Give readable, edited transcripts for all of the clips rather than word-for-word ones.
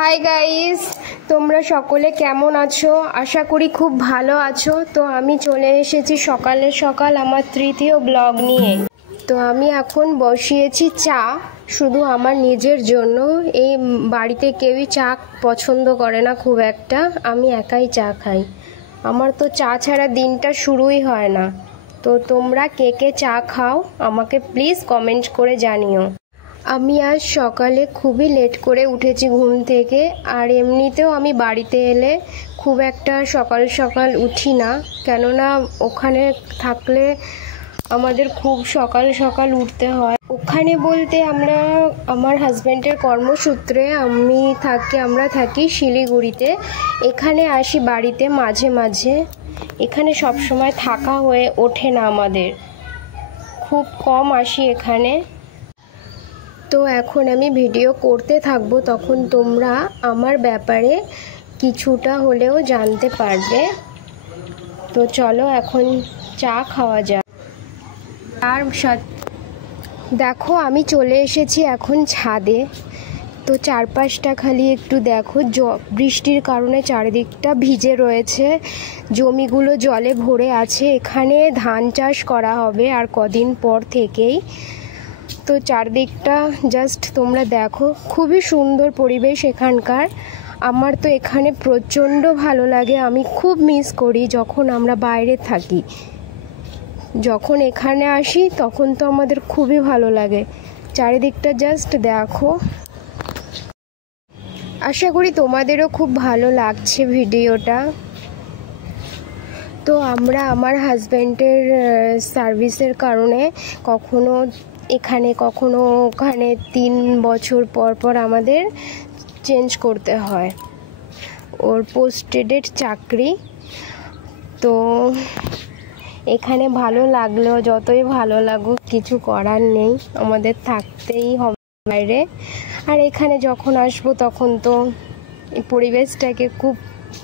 Hi guys, তোমরা সকলে কেমন আছো? আশা করি খুব ভালো আছো। তো আমি চলে এসেছি সকাল আমার তৃতীয় ব্লগ নিয়ে। তো আমি এখন বসিয়েছি চা, শুধু আমার নিজের জন্য। এই বাড়িতে কেউই চা পছন্দ করে না খুব একটা, আমি একাই চা খাই। আমার তো চা ছাড়া দিনটা শুরুই হয় না। তো তোমরা কে কে চা খাও আমাকে প্লিজ কমেন্ট করে জানিও। আমি আজ সকালে খুবই লেট করে উঠেছি ঘুম থেকে, আর এমনিতেও আমি বাড়িতে এলে খুব একটা সকাল সকাল উঠি না, কেননা ওখানে থাকলে আমাদের খুব সকাল সকাল উঠতে হয়। ওখানে বলতে আমার হাজব্যান্ডের কর্মসূত্রে আমরা থাকি শিলিগুড়িতে। এখানে আসি বাড়িতে মাঝে মাঝে, এখানে সব সময় থাকা হয়ে ওঠে না, আমাদের খুব কম আসি এখানে। তো এখন আমি ভিডিও করতে থাকবো, তখন তোমরা আমার ব্যাপারে কিছুটা হলেও জানতে পারবে। তো চলো এখন চা খাওয়া যাক। আর দেখো আমি চলে এসেছি এখন ছাদে। তো চারপাশটা খালি একটু দেখো, বৃষ্টির কারণে চারিদিকটা ভিজে রয়েছে, জমিগুলো জলে ভরে আছে। এখানে ধান চাষ করা হবে আর কদিন পর থেকেই। তো চারদিকটা জাস্ট তোমরা দেখো, খুবই সুন্দর পরিবেশ এখানকার। আমার তো এখানে প্রচণ্ড ভালো লাগে, আমি খুব মিস করি যখন আমরা বাইরে থাকি। যখন এখানে আসি তখন তো আমাদের খুবই ভালো লাগে। চারিদিকটা জাস্ট দেখো, আশা করি তোমাদেরও খুব ভালো লাগছে ভিডিওটা। তো আমার হাজব্যান্ডের সার্ভিসের কারণে কখনো এখানে কখনো ওখানে 3 বছর পর পর আমাদের চেঞ্জ করতে হয়। ওর পোস্টেডেড চাকরি। তো এখানে ভালো লাগলো, যতই ভালো লাগুক কিছু করার নেই, আমাদের থাকতেই হবে বাইরে। আর এখানে যখন আসবো তখন তো এই পরিবেশটাকে খুব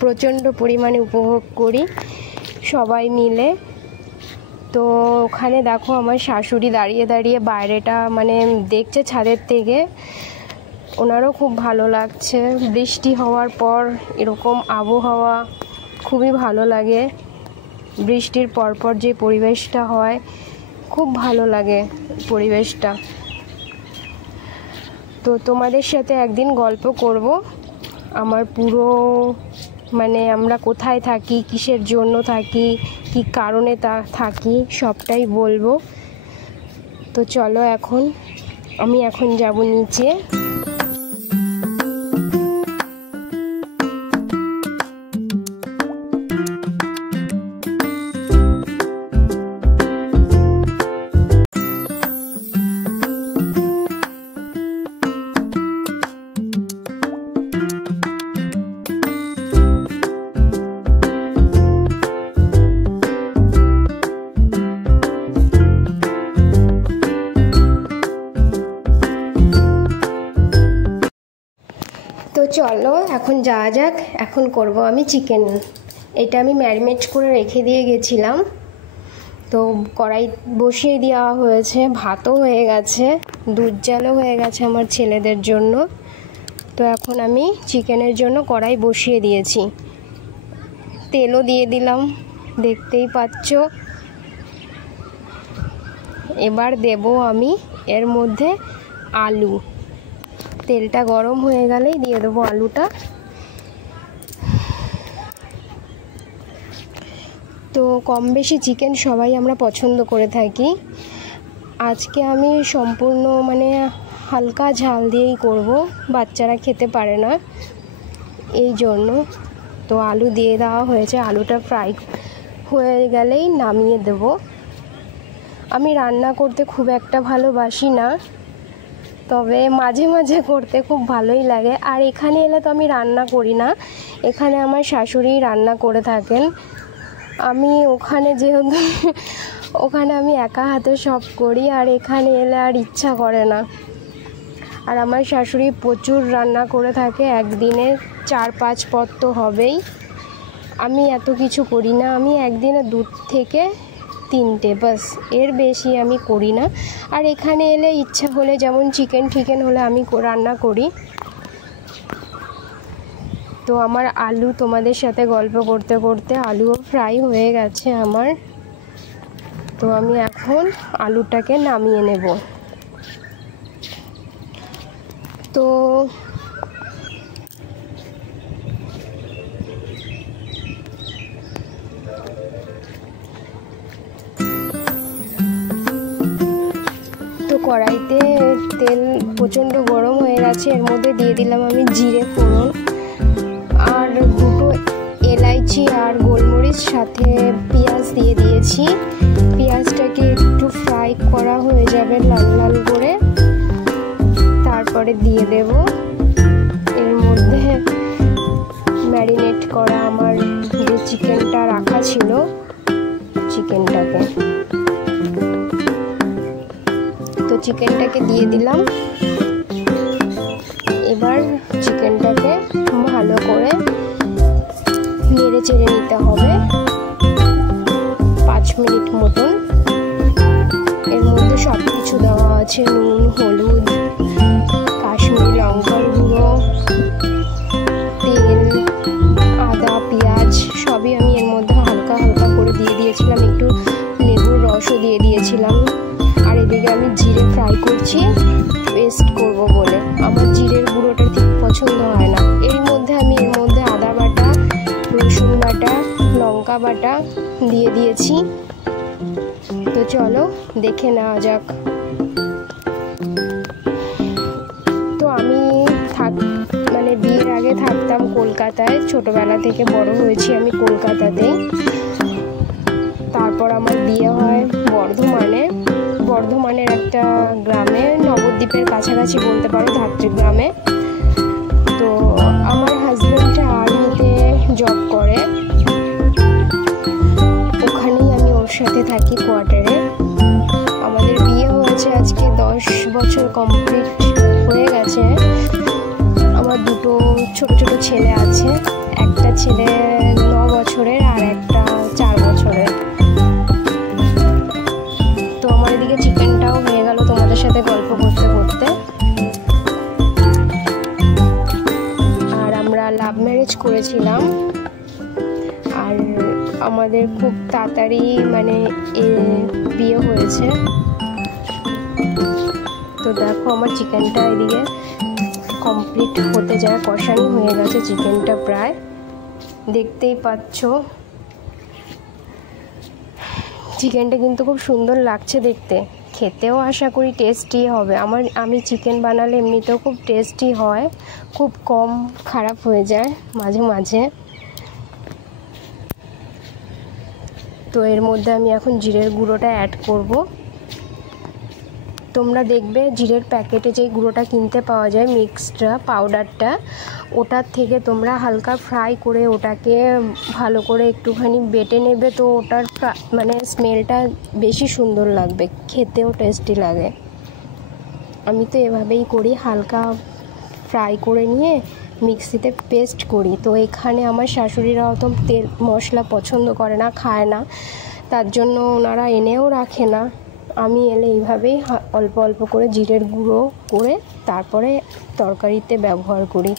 প্রচণ্ড পরিমাণে উপভোগ করি সবাই মিলে। তো ওখানে দেখো আমার শাশুড়ি দাঁড়িয়ে দাঁড়িয়ে বাইরেটা দেখছে ছাদের থেকে, ওনারও খুব ভালো লাগছে। বৃষ্টি হওয়ার পর এরকম আবহাওয়া খুবই ভালো লাগে। বৃষ্টির পরপর যে পরিবেশটা হয় খুব ভালো লাগে পরিবেশটা। তো তোমাদের সাথে একদিন গল্প করব, আমার পুরো আমরা কোথায় থাকি, কিসের জন্য থাকি, কি কারণে থাকি, সবটাই বলবো। তো চলো আমি এখন যাব নিচে। তো চলো এখন যাওয়া যাক। এখন করব আমি চিকেন। এটা আমি ম্যারিনেট করে রেখে দিয়ে গেছিলাম। তো কড়াই বসিয়ে দেওয়া হয়েছে, ভাতও হয়ে গেছে, দুধ জালও হয়ে গেছে আমার ছেলেদের জন্য। তো এখন আমি চিকেনের জন্য কড়াই বসিয়ে দিয়েছি, তেলও দিয়ে দিলাম, দেখতেই পাচ্ছ। এবার দেব আমি এর মধ্যে আলু। তেলটা গরম হয়ে গেলেই দিয়ে দেবো আলুটা। তো কম বেশি চিকেন সবাই আমরা পছন্দ করে থাকি। আজকে আমি সম্পূর্ণ হালকা ঝাল দিয়েই করব, বাচ্চারা খেতে পারে না এই জন্য। তো আলু দিয়ে দেওয়া হয়েছে, আলুটা ফ্রাই হয়ে গেলেই নামিয়ে দেব। আমি রান্না করতে খুব একটা ভালোবাসি না, তবে মাঝে মাঝে করতে খুব ভালোই লাগে। আর এখানে এলে তো আমি রান্না করি না, এখানে আমার শাশুড়ি রান্না করে থাকেন। আমি যেহেতু ওখানে আমি একা হাতে সব করি, আর এখানে এলে আর ইচ্ছা করে না। আর আমার শাশুড়ি প্রচুর রান্না করে থাকে, একদিনে 4-5 পদ তো হবেই। আমি এত কিছু করি না, আমি একদিনে 2 থেকে 3টে বাস, এর বেশি আমি করি না। আর এখানে এলে ইচ্ছা হলে, যেমন চিকেন হলে আমি রান্না করি। তো আমার আলু তোমাদের সাথে গল্প করতে করতে আলুও ফ্রাই হয়ে গেছে আমার। তো আমি এখন আলুটাকে নামিয়ে নেব। তো কড়াইতে তেল প্রচণ্ড গরম হয়ে গেছে, এর মধ্যে দিয়ে দিলাম আমি জিরে ফোড়ন আর দুটো এলাইচি আর গোলমরিচ, সাথে পেঁয়াজ দিয়ে দিয়েছি। পেঁয়াজটাকে একটু ফ্রাই করা হয়ে যাবে লাল লাল করে, তারপরে দিয়ে দেব এর মধ্যে ম্যারিনেট করা আমার যে চিকেনটা রাখা ছিল চিকেনটাকে। তো চিকেনটাকে দিয়ে দিলাম। এবার চিকেনটাকে ভালো করে নেড়ে চেড়ে নিতে হবে 5 মিনিট মতন। এর মধ্যে সব কিছু দেওয়া আছে, নুন, হলুদ, কাশ্মীরি লঙ্কার গুঁড়ো, তেল, আদা, পেঁয়াজ সবই আমি এর মধ্যে হালকা হালকা করে দিয়ে দিয়েছিলাম। একটু লেবুর রসও দিয়ে দিয়েছিলাম। আর এদিকে আমি জিরে ফ্রাই করছি পেস্ট করব বলে। আমার জিরের গুঁড়োটা ঠিক পছন্দ হয় না। এর মধ্যে আদা বাটা, রসুন বাটা, লঙ্কা বাটা দিয়ে দিয়েছি। তো চলো দেখে নেওয়া যাক। তো আমি বিয়ের আগে থাকতাম কলকাতায়, ছোটবেলা থেকে বড় হয়েছি আমি কলকাতাতেই। তারপর আমার বিয়ে হয় বর্ধমানের একটা গ্রামে, নবদ্বীপের কাছাকাছি বলতে পারো, ধাত্রী গ্রামে। তো আমার হাজব্যান্ডটা আর্মিতে জব করে, ওখানেই আমি ওর সাথে থাকি কোয়ার্টারে। আমাদের বিয়ে হয়েছে আজকে 10 বছর কমপ্লিট হয়ে গেছে। আমার দুটো ছোট ছোট ছেলে আছে, একটা ছেলে 9 বছরের আর একটা 4 বছরের। তো আমার এদিকে চিকেনটাও হয়ে গেল তোমাদের সাথে গল্প করতে করতে। আর আমরা লাভ ম্যারেজ করেছিলাম, আর আমাদের খুব তাড়াতাড়ি বিয়ে হয়েছে। তো দেখো আমার চিকেনটা এদিকে কমপ্লিট হতে যায়, কষানি হয়ে গেছে চিকেনটা প্রায়, দেখতেই পাচ্ছ। চিকেনটা কিন্তু খুব সুন্দর লাগছে দেখতে, খেতেও আশা করি টেস্টি হবে। আমি চিকেন বানালে এমনিতেও খুব টেস্টি হয়, খুব কম খারাপ হয়ে যায় মাঝে মাঝে। তো এর মধ্যে আমি এখন জিরের গুঁড়োটা অ্যাড করব। তোমরা দেখবে জিরের প্যাকেটে যেই গুঁড়োটা কিনতে পাওয়া যায় মিক্সডটা, পাউডারটা, ওটার থেকে তোমরা হালকা ফ্রাই করে ওটাকে ভালো করে একটুখানি বেটে নেবে। তো ওটার স্মেলটা বেশি সুন্দর লাগবে, খেতেও টেস্টি লাগে। আমি তো এভাবেই করি, হালকা ফ্রাই করে নিয়ে মিক্সিতে পেস্ট করি। তো এখানে আমার শাশুড়িরাও তো তেল মশলা পছন্দ করে না, খায় না, তার জন্য ওনারা এনেও রাখে না। আমি এলে এইভাবেই অল্প অল্প করে জিরের গুঁড়ো করে তারপরে তরকারিতে ব্যবহার করি।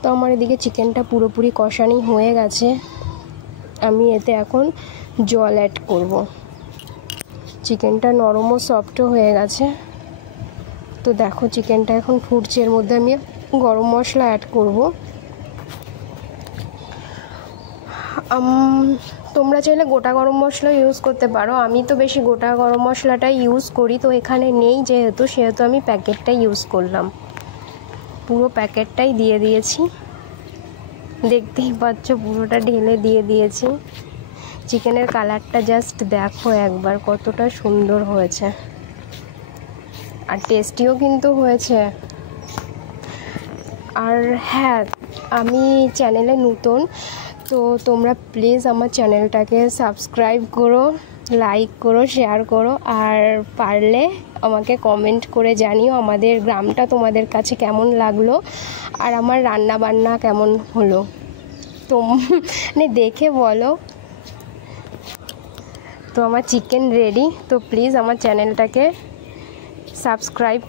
তো আমার এদিকে চিকেনটা পুরোপুরি কষানি হয়ে গেছে, আমি এতে এখন জল অ্যাড করব। চিকেনটা নরম ও সফটও হয়ে গেছে। তো দেখো চিকেনটা এখন ফুটছে, এর মধ্যে আমি গরম মশলা অ্যাড করব। তোমরা চাইলে গোটা গরম মশলা ইউজ করতে পারো, আমি তো বেশি গোটা গরম মশলাটাই ইউজ করি। তো এখানে নেই সেহেতু আমি প্যাকেটটা ইউজ করলাম, পুরো প্যাকেটটাই দিয়ে দিয়েছি। দেখতেই পাচ্ছ পুরোটা ঢেলে দিয়ে দিয়েছি। চিকেনের কালারটা জাস্ট দেখো একবার, কতটা সুন্দর হয়েছে, আর টেস্টিও কিন্তু হয়েছে। আর হ্যাঁ, আমি চ্যানেলে নতুন, তো তোমরা প্লিজ আমার চ্যানেলটাকে সাবস্ক্রাইব করো, লাইক করো, শেয়ার করো, আর পারলে আমাকে কমেন্ট করে জানিও আমাদের গ্রামটা তোমাদের কাছে কেমন লাগলো আর আমার রান্না বান্না কেমন হলো, তো দেখে বলো। তো আমার চিকেন রেডি, তো প্লিজ আমার চ্যানেলটাকে সাবস্ক্রাইব